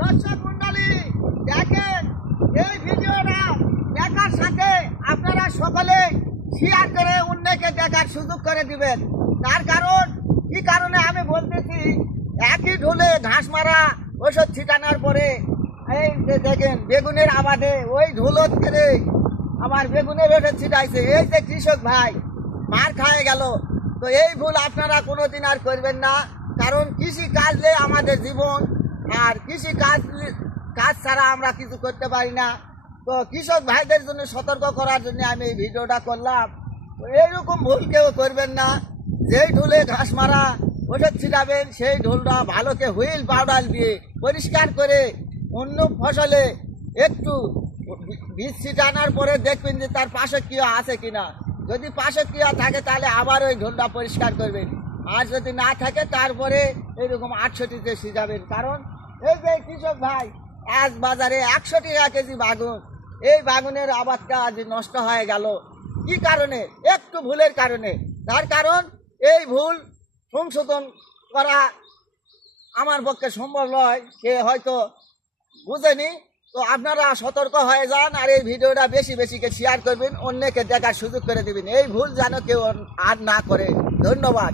দর্শক মন্ডলী দেখেন, এই ভিডিওটা দেখার সাথে আপনারা সকলে শেয়ার করে অন্যকে দেখার সুযোগ করে দিবেন। তার কারণ কি কারণে আমি বলতেছি, একই ঢোলে ঘাস মারা ওষুধ ছিটানোর পরে এই যে দেখেন বেগুনের আবাদে ওই ঢোলত করে আবার বেগুনের ওষুধ ছিটাইছে। এই যে কৃষক ভাই মার খায় গেল। তো এই ভুল আপনারা কোনোদিন আর করবেন না, কারণ কৃষি কাজে আমাদের জীবন, আর কৃষি কাজ ছাড়া আমরা কিছু করতে পারি না। তো কৃষক ভাইদের জন্য সতর্ক করার জন্য আমি এই ভিডিওটা করলাম। তো এইরকম ভুল কেউ করবেন না। যেই ঢোলে ঘাস মারা ওষুধ ছিটাবেন সেই ঢোলটা ভালোকে হুইল পাউডার দিয়ে পরিষ্কার করে অন্য ফসলে একটু বীজ ছিটানোর পরে দেখবেন যে তার পাশক্রিয়া আছে কিনা। যদি পাশক্রিয়া থাকে তাহলে আবার ওই ঢোলটা পরিষ্কার করবেন, আর যদি না থাকে তারপরে এইরকম 800টিতে ছিটাবেন। কারণ এই যে কৃষক ভাই আজ বাজারে 100 টাকা কেজি বাগুন, এই বাগুনের আবাদটা আজ নষ্ট হয়ে গেল। কি কারণে? একটু ভুলের কারণে। তার কারণ এই ভুল সংশোধন করা আমার পক্ষে সম্ভব নয়, সে হয়তো বুঝেনি। তো আপনারা সতর্ক হয়ে যান, আর এই ভিডিওটা বেশি বেশিকে শেয়ার করবেন, অন্যকে দেখার সুযোগ করে দিবেন। এই ভুল যেন কেউ আর না করে। ধন্যবাদ।